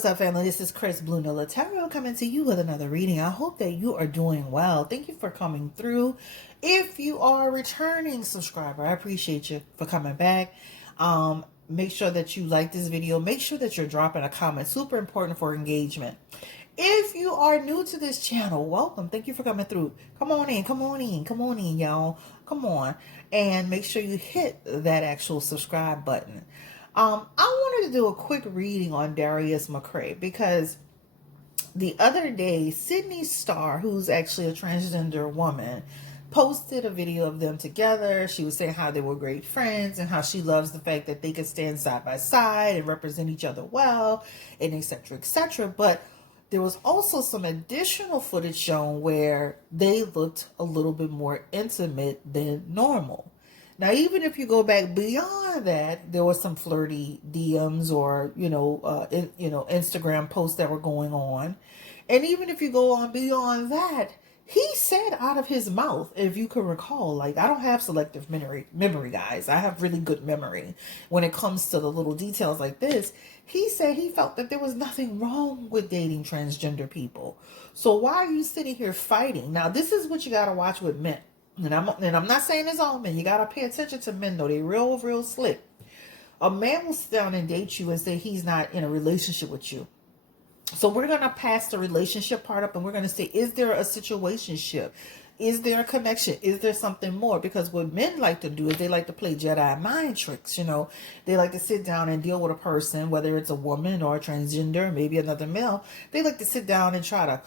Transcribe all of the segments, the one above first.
what's up, family? This is Chris Blue Nola Tarot coming to you with another reading. I hope that you are doing well. Thank you for coming through. If you are a returning subscriber, I appreciate you for coming back. Make sure that you like this video. Make sure that you're dropping a comment. Super important for engagement. If you are new to this channel, welcome. Thank you for coming through. Come on in, come on in, come on in, y'all. Come on. And make sure you hit that actual subscribe button. I wanted to do a quick reading on Darius McCrae because the other day, Sidney Starr, who's actually a transgender woman, posted a video of them together. She was saying how they were great friends and how she loves the fact that they could stand side by side and represent each other well, and etc., etc. But there was also some additional footage shown where they looked a little bit more intimate than normal. Now, even if you go back beyond that, there was some flirty DMs or, Instagram posts that were going on. And even if you go on beyond that, he said out of his mouth, if you can recall, like, I don't have selective memory, guys. I have really good memory when it comes to the little details like this. He said he felt that there was nothing wrong with dating transgender people. So why are you sitting here fighting? Now, this is what you got to watch with men. And I'm not saying it's all men. You got to pay attention to men, though. They real slick. A man will sit down and date you and say he's not in a relationship with you. So we're going to pass the relationship part up and we're going to say, is there a situationship? Is there a connection? Is there something more? Because what men like to do is they like to play Jedi mind tricks. They like to sit down and deal with a person, whether it's a woman or a transgender, maybe another male. They like to sit down and try to,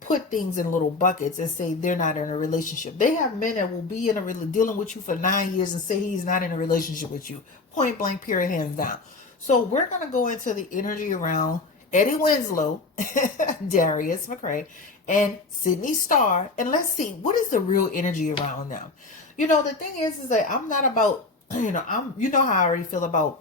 put things in little buckets and say they're not in a relationship. They have men that will be dealing with you for 9 years and say he's not in a relationship with you. Point blank, period, hands down. So we're going to go into the energy around Eddie Winslow, Darius McCrae, and Sidney Starr. And let's see, what is the real energy around them? The thing is that I'm not about, how I already feel about,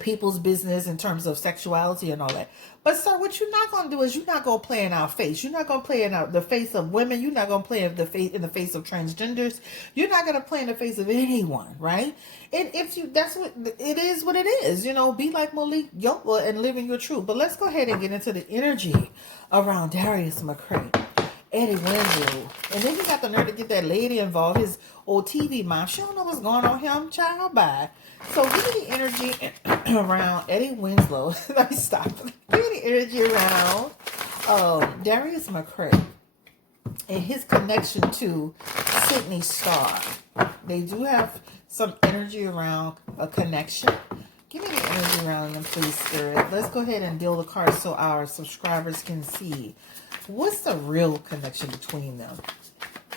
people's business in terms of sexuality and all that. But sir, what you're not going to do is you're not going to play in our face. You're not going to play in the face of women. You're not going to play in the face of transgenders. You're not going to play in the face of anyone, right? And that's what it is. What it is, be like Malik Yoba and living your truth. But let's go ahead and get into the energy around Darius McCrae, Eddie Winslow, and then he got the nerve to get that lady involved. His old TV mom, she don't know what's going on with him. Child, bye. So give me the energy around Eddie Winslow. Let me stop. Give me the energy around Darius McCrae and his connection to Sidney Starr. They do have some energy around a connection. Give me the energy around them, please, Spirit. Let's go ahead and deal the cards so our subscribers can see. What's the real connection between them?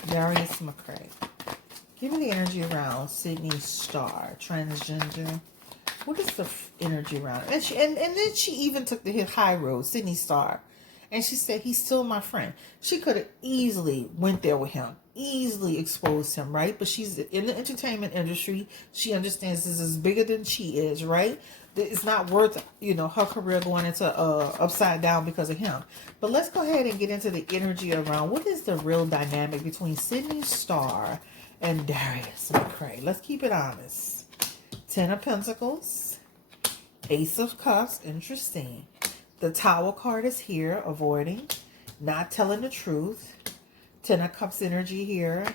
Darius McCrae. Give me the energy around Sidney Starr, transgender. What is the energy around it? And then she even took the high road, Sidney Starr. And she said, he's still my friend. She could have easily went there with him, easily exposed him, right? But she's in the entertainment industry. She understands this is bigger than she is, right? It's not worth, her career going into upside down because of him. But let's go ahead and get into the energy around what is the real dynamic between Sidney Starr and Darius McCrae. Let's keep it honest. 10 of Pentacles, Ace of Cups, interesting. The Tower card is here, avoiding, not telling the truth. 10 of Cups energy here,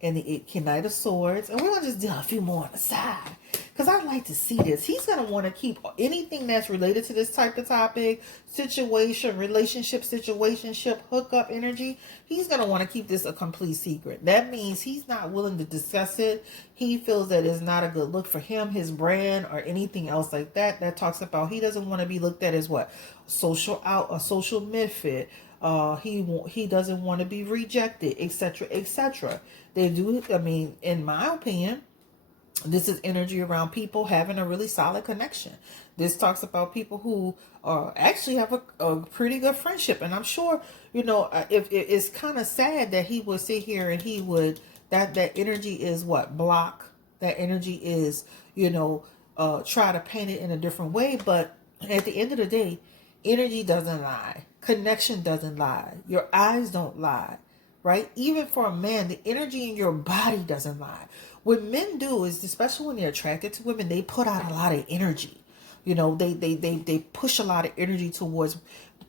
and the Knight of Swords. And we're going to just do a few more on the side, because I'd like to see this. He's going to want to keep anything that's related to this type of topic, situation, relationship, situationship, hookup energy. He's going to want to keep this a complete secret. That means he's not willing to discuss it. He feels that it's not a good look for him, his brand, or anything else like that. That talks about he doesn't want to be looked at as what? A social misfit. He doesn't want to be rejected, etc., etc. They do, in my opinion, this is energy around people having a really solid connection. This talks about people who actually have a pretty good friendship. And I'm sure, if it's kind of sad that he would sit here and he would, that energy is what? Block. That energy is, try to paint it in a different way. But at the end of the day, energy doesn't lie. Connection doesn't lie. Your eyes don't lie. Right? Even for a man, the energy in your body doesn't lie. What men do is, especially when they're attracted to women, they put out a lot of energy. You know, they push a lot of energy towards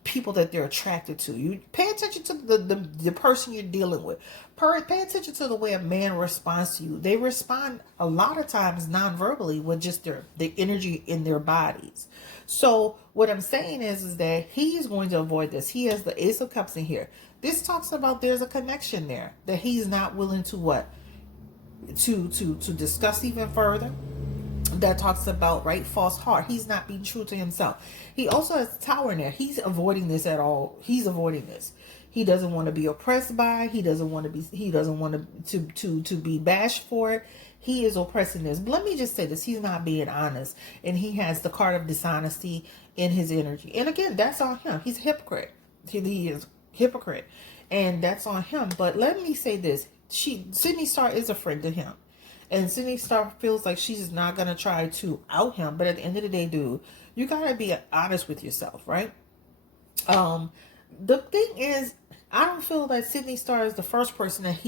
people that they're attracted to. You pay attention to the person you're dealing with. Pay attention to the way a man responds to you. They respond a lot of times non-verbally with just the energy in their bodies. So what I'm saying is that he's going to avoid this. He has the Ace of Cups in here. This talks about there's a connection there that he's not willing to what? To discuss even further. That talks about, right, false heart. He's not being true to himself. He also has the Tower in there. He's avoiding this at all. He's avoiding this. He doesn't want to be oppressed by. He doesn't want to be. He doesn't want to be bashed for it. He is oppressing this. But let me just say this: he's not being honest, and he has the card of dishonesty in his energy. And again, that's on him. He's a hypocrite. He is hypocrite, and that's on him. But let me say this: Sidney Starr is a friend to him. And Sidney Starr feels like she's not going to try to out him. But at the end of the day, dude, you got to be honest with yourself, right? The thing is, I don't feel that Sidney Starr is the first person that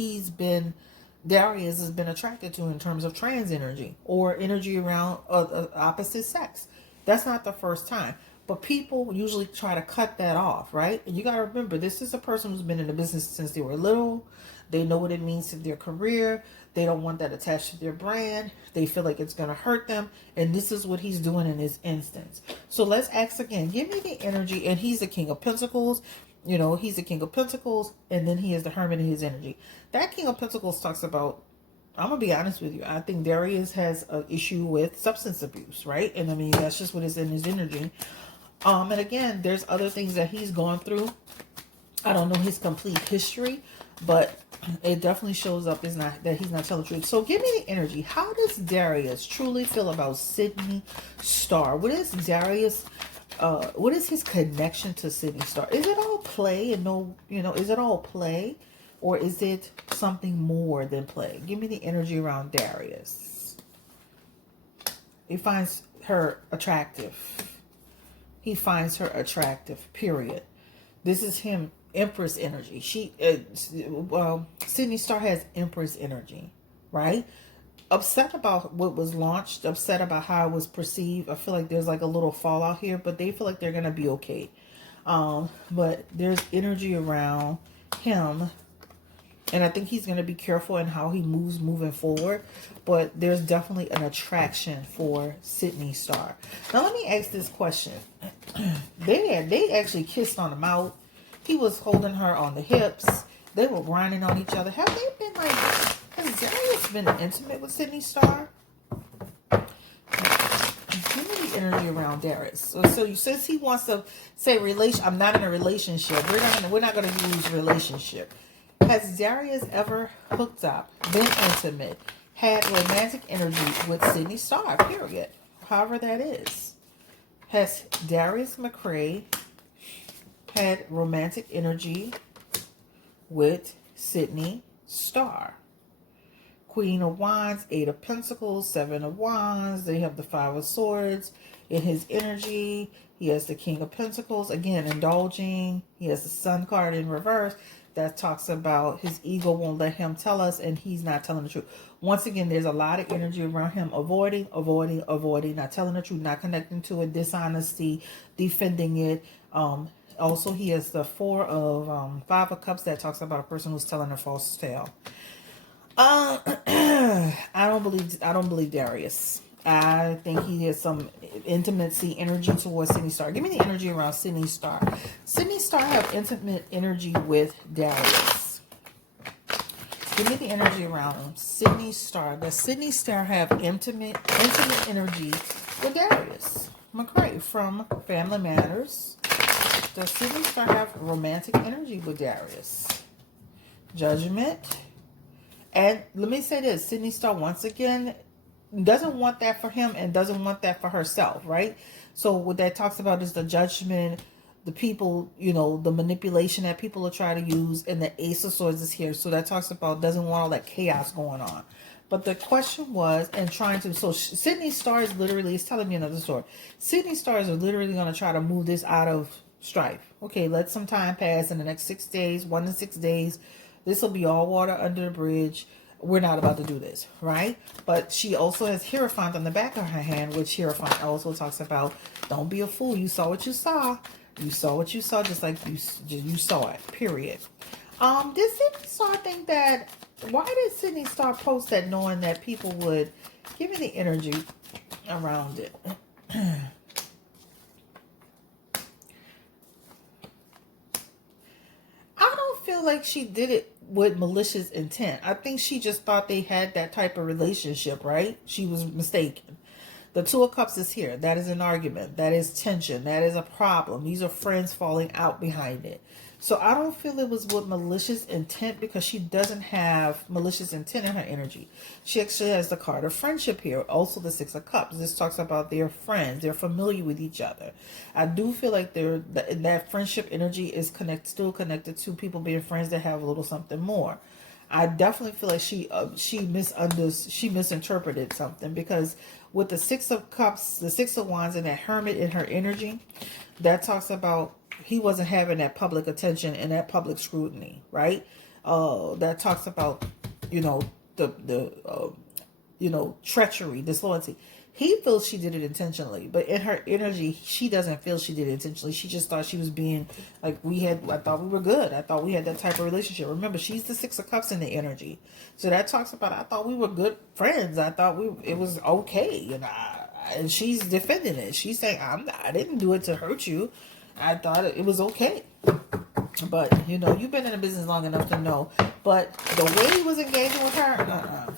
Darius has been attracted to in terms of trans energy or energy around opposite sex. That's not the first time. But people usually try to cut that off, right? And you got to remember, this is a person who's been in the business since they were little. They know what it means to their career. They don't want that attached to their brand. They feel like it's going to hurt them. And this is what he's doing in this instance. So let's ask again. Give me the energy. And he's the King of Pentacles. You know, he's the King of Pentacles. And then he is the Hermit in his energy. That King of Pentacles talks about, I'm going to be honest with you. I think Darius has an issue with substance abuse, right? And I mean, that's just what is in his energy. And again, there's other things that he's gone through. I don't know his complete history, but it definitely shows up is not that he's not telling the truth. So give me the energy. How does Darius truly feel about Sidney Starr? What is Darius? What is his connection to Sidney Starr? Is it all play and no, is it all play, or is it something more than play? Give me the energy around Darius. He finds her attractive. He finds her attractive. Period. This is him. Empress energy. Sidney Starr has Empress energy, right? Upset about what was launched, upset about how it was perceived. I feel like there's like a little fallout here, but they feel like they're gonna be okay. But there's energy around him, and I think he's gonna be careful in how he moves moving forward. But there's definitely an attraction for Sidney Starr. Now let me ask this question: They actually kissed on the mouth. He was holding her on the hips. They were grinding on each other. Have they been like, has Darius been intimate with Sidney Starr? Give me the energy around Darius. So since he wants to say I'm not in a relationship. We're not gonna use relationship. Has Darius ever hooked up, been intimate, had romantic energy with Sidney Starr? Period. However that is. Has Darius McCrary had romantic energy with Sidney Starr? Queen of Wands, Eight of Pentacles, Seven of Wands. They have the Five of Swords in his energy. He has the King of Pentacles, again, indulging. He has the Sun card in reverse. That talks about his ego won't let him tell us, and he's not telling the truth. Once again, there's a lot of energy around him, avoiding, not telling the truth, not connecting to it, dishonesty, defending it. Also, he has the Five of Cups that talks about a person who's telling a false tale. I don't believe Darius. I think he has some intimacy energy towards Sidney Starr. Give me the energy around Sidney Starr. Sidney Starr have intimate energy with Darius. Give me the energy around him. Sidney Starr. Does Sidney Starr have intimate energy with Darius McCrary from Family Matters? Does Sidney Starr have romantic energy with Darius? Judgment. And let me say this. Sidney Starr, once again, doesn't want that for him and doesn't want that for herself, right? So what that talks about is the judgment, the people, the manipulation that people are trying to use, and the Ace of Swords is here. So that talks about doesn't want all that chaos going on. But the question was, so Sidney Starr is telling me another story. Sidney Starr is literally going to try to move this out of strife. Okay, let some time pass in the next 6 days, 1 to 6 days. This will be all water under the bridge. we're not about to do this, right? But she also has Hierophant on the back of her hand, which Hierophant also talks about, don't be a fool. You saw what you saw. You saw what you saw, just like you saw it, period. Did Sidney Starr think that, why did Sidney Starr post that knowing that people would, give me the energy around it? I don't feel like she did it with malicious intent. I think she just thought they had that type of relationship, right? She was mistaken. The Two of Cups is here. That is an argument. That is tension. That is a problem. These are friends falling out behind it. So I don't feel it was with malicious intent, because she doesn't have malicious intent in her energy. She actually has the card of friendship here. Also the Six of Cups. This talks about their friends. They're familiar with each other. I do feel like that friendship energy is still connected to people being friends that have a little something more. I definitely feel like she misinterpreted something, because with the Six of Cups, the Six of Wands, and that Hermit in her energy, that talks about he wasn't having that public attention and that public scrutiny, right? That talks about, treachery, disloyalty. He feels she did it intentionally, but in her energy, she doesn't feel she did it intentionally. She just thought she was being like, I thought we were good. I thought we had that type of relationship. Remember, she's the Six of Cups in the energy. So that talks about, I thought we were good friends. I thought it was okay. And she's defending it. She's saying, I didn't do it to hurt you. I thought it was okay. But, you've been in the business long enough to know. But the way he was engaging with her,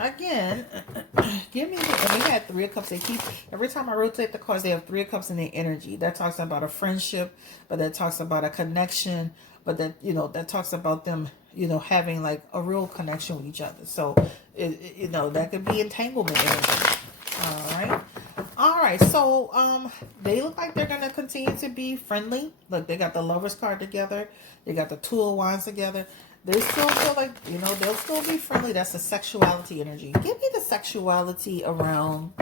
again, give me and they had Three of Cups. Every time I rotate the cards, they have Three of Cups in their energy. That talks about a friendship, but that talks about a connection, but that talks about them, having like a real connection with each other. So, that could be entanglement energy. All right. So, they look like they're going to continue to be friendly. Look, they got the Lovers card together. They got the Two of Wands together. They still feel like, they'll still be friendly. That's the sexuality energy. Give me the sexuality around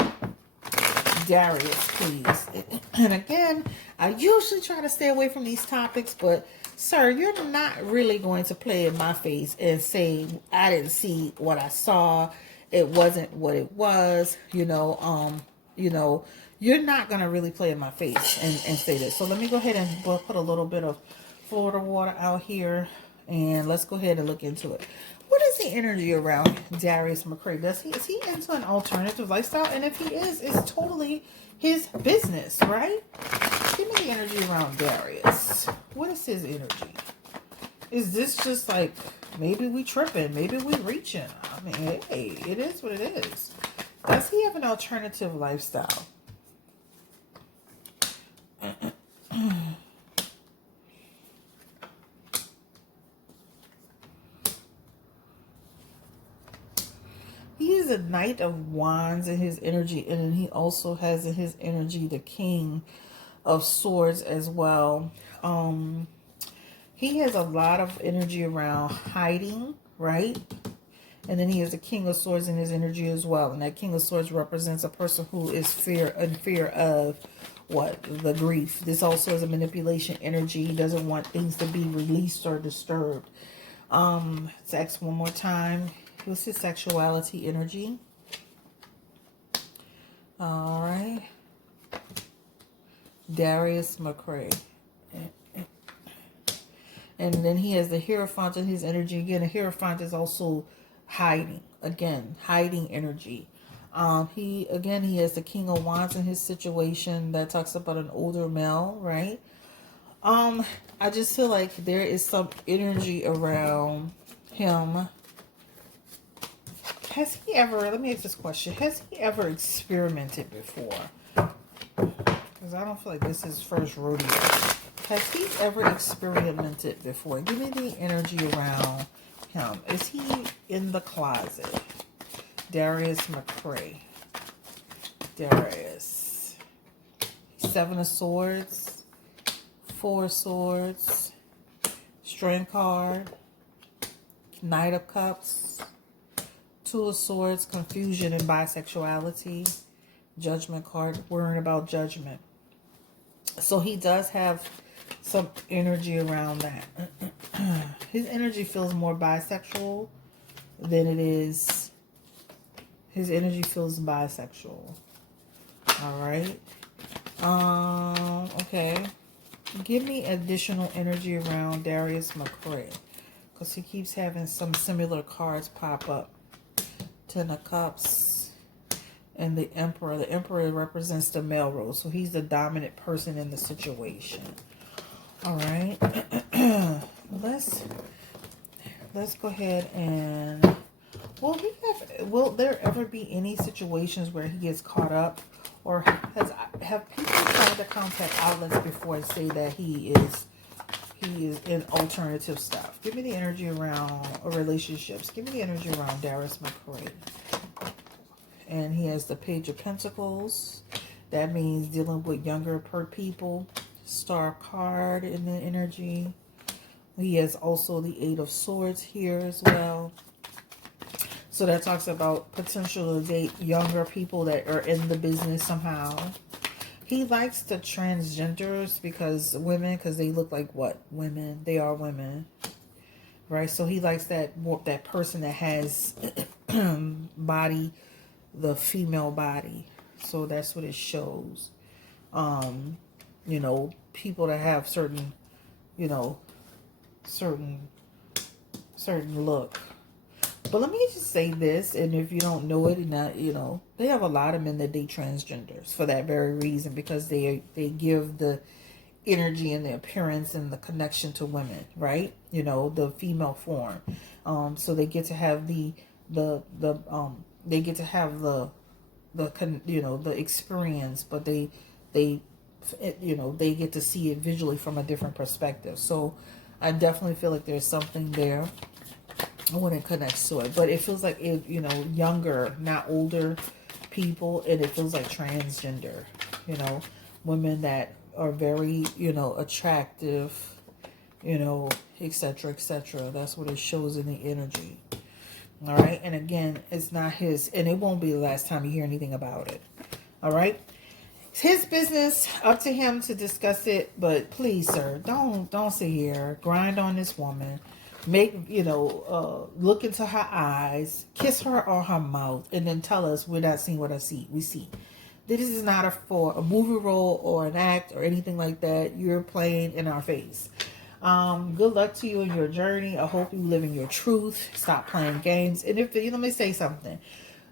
Darius, please. And again, I usually try to stay away from these topics, but sir, you're not really going to play in my face and say, I didn't see what I saw. It wasn't what it was. You're not going to really play in my face and say this. So let me go ahead and put a little bit of Florida water out here. And let's go ahead and look into it. What is the energy around Darius McCrary? Is he into an alternative lifestyle? And if he is, it's totally his business, right? Give me the energy around Darius. What is his energy? Is this just like, maybe we tripping, maybe we reaching? I mean, hey, it is what it is. Does he have an alternative lifestyle? He is a Knight of Wands in his energy, and then he also has in his energy the King of Swords as well. He has a lot of energy around hiding, right? And then he has the King of Swords in his energy as well. And that King of Swords represents a person who is in fear of what? The grief. This also is a manipulation energy. He doesn't want things to be released or disturbed. Let's ask one more time. What's his sexuality energy? All right. Darius McCrary. And then he has the Hierophant in his energy. Again, the Hierophant is also hiding. Again, hiding energy. He has the King of Wands in his situation. That talks about an older male, right? I just feel like there is some energy around him. Has he ever, let me ask this question. Has he ever experimented before? Because I don't feel like this is his first rodeo. Has he ever experimented before? Give me the energy around him. Is he in the closet? Darius McCrary. Darius. Seven of Swords. Four of Swords. Strength card. Knight of Cups. Two of Swords. Confusion and bisexuality. Judgment card. Worrying about judgment. So he does have some energy around that. His energy feels more bisexual than it is. His energy feels bisexual. All right. Okay. Give me additional energy around Darius McCrae, because he keeps having some similar cards pop up. Ten of Cups and the Emperor. The Emperor represents the male role, so he's the dominant person in the situation. All right. Let's go ahead and will there ever be any situations where he gets caught up, or have people tried to contact outlets before and say that he is in alternative stuff? Give me the energy around relationships. Give me the energy around Darius McCrae. And he has the Page of Pentacles. That means dealing with younger people. Star card in the energy. He has also the Eight of Swords here as well. So that talks about potential to date younger people that are in the business somehow. He likes the transgenders because they look like what? Women. They are women. Right? So he likes that person that has body, the female body. So that's what it shows. You know, people that have certain look. But let me just say this, and if you don't know it, and they have a lot of men that date transgenders for that very reason, because they give the energy and the appearance and the connection to women, right? The female form. So they get to have the experience, but they get to see it visually from a different perspective. So I definitely feel like there's something there when it connects to it, but it feels like younger, not older people, and it feels like transgender, women that are very, attractive, etc., etc. That's what it shows in the energy. All right. And again, it's not his, and it won't be the last time you hear anything about it. All right. It's his business, up to him to discuss it. But please, sir, don't sit here, grind on this woman. Make, look into her eyes, kiss her on her mouth, and then tell us we're not seeing what we see. This is not for a movie role or an act or anything like that. You're playing in our face. Good luck to you in your journey. I hope you live in your truth. Stop playing games. And let me say something.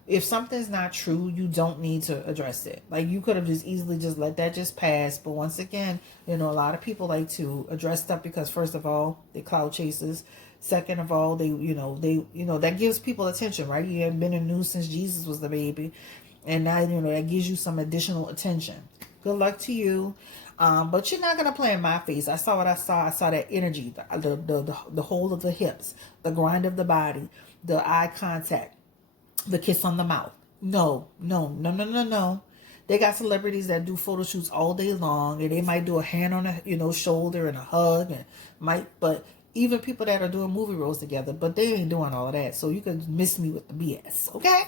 If something's not true, you don't need to address it. Like, you could have just easily just let that just pass. But once again, a lot of people like to address stuff because, first of all, they're cloud chasers. Second of all, that gives people attention, right? You haven't been in the news since Jesus was the baby. And now, that gives you some additional attention. Good luck to you. But you're not going to play in my face. I saw what I saw. I saw that energy, the hold of the hips, the grind of the body, the eye contact, the kiss on the mouth. No. They got celebrities that do photo shoots all day long, and they might do a hand on a shoulder and a hug, but even people that are doing movie roles together, but they ain't doing all of that. So you can miss me with the BS. Okay?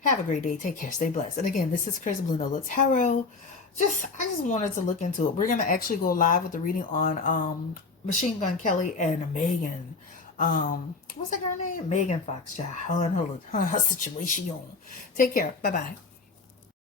Have a great day. Take care. Stay blessed. And again, this is Crazy Blue Nola Tarot. I just wanted to look into it. We're gonna actually go live with the reading on Machine Gun Kelly and Megan. What's that girl name? Megan Fox. Her situation. Take care. Bye bye.